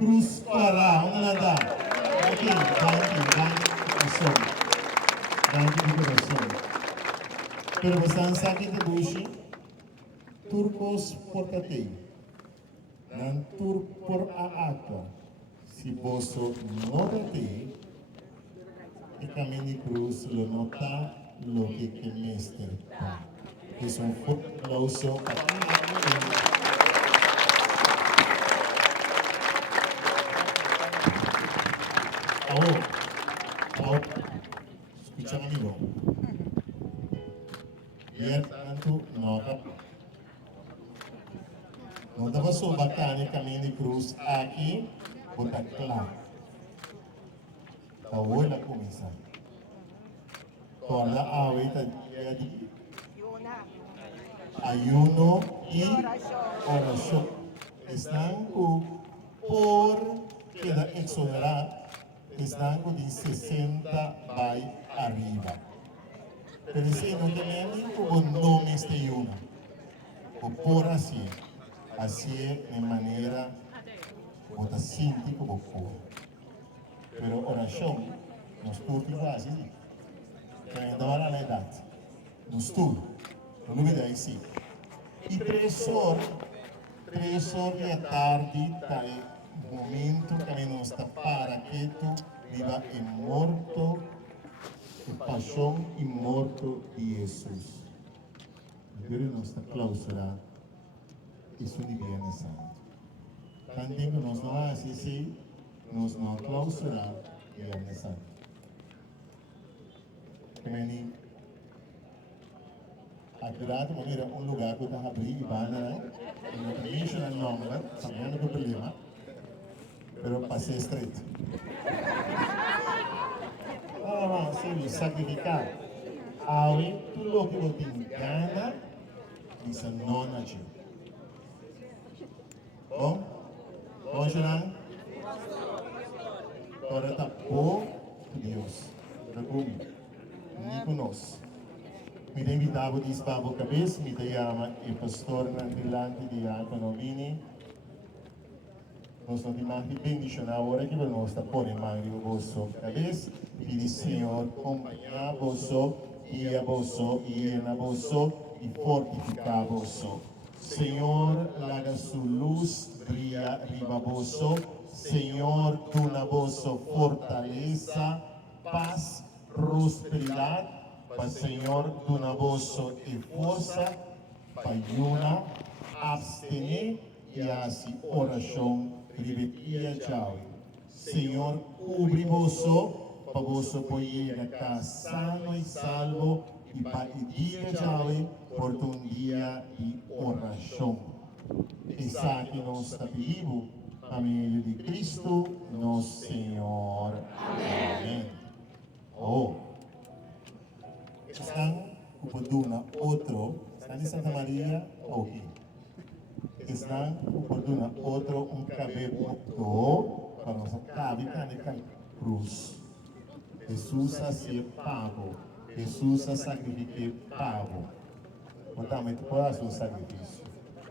cruz para, una nada. Ok, danke coração. Danke de coração. Pero bastante aqui de bushi, turcos portatei. Nan tur por a água. Se você não tem, e caminho cruz, lo nota lo que mestre. É um aplauso para Ao, escucha amigo. Biar tanto não dava só bacana caminho de cruz aqui, botar claro. A olha começa. Toda a oita dia de ayuno e oração. Estão por queda exonerar, estão de 60 vai arriba. Pero se não tem como nome este ayuno. O por assim de maneira bota sinti como por. Pero oração, nós tudo fazemos. Ainda hora na idade. Nos tudo. Não me dá isso. E 3 horas da tarde, tá o momento que nós está para que tu viva em morto, a paixão e morto de Jesus. Agora nós está clausurado. Isso não é santo. Tanto que nós não assim, nós não clausurado e é santo. Kemeni, agora mira lugar que está abrindo e vai né? Não mention o nome, sabendo do problema, pero passei estreito. Vamos, sim, sacrificar. Aí, tudo o que você engana, isso não é agir. Bom? Bom, Jean? Agora está por Deus. Está comigo. Nem conosco. Me invitava di Spavo Cabes, mi chiama il pastore Nandilante di Antonovini. Nós não temos que bendicionar agora que nós está por em mão de vosso Cabes. Pedi Senhor, acompanhar vosso, e a vosso, e na vosso, e fortificar vosso. Senhor, laga sua luz, brilha riba vosso. Senhor, tu na vosso fortaleza, paz, prosperidade. Para o Senhor, dona vosso e força, para ayunar, abstener e assim oração, ribetia tchau. Senhor, cubre vosso, para vosso poder cá sano e salvo, e para dia tchau, por um dia de oração. Essa que nós pedimos, a meio de Cristo, nosso Senhor. Amém. Oh. Estão oportuna outro, estão em Santa Maria, ok. Estão oportuna outro, cabelo para nossa cabeça de cruz. Jesus se pago, Jesus sacrificou pago. Portanto, qual é o seu sacrifício?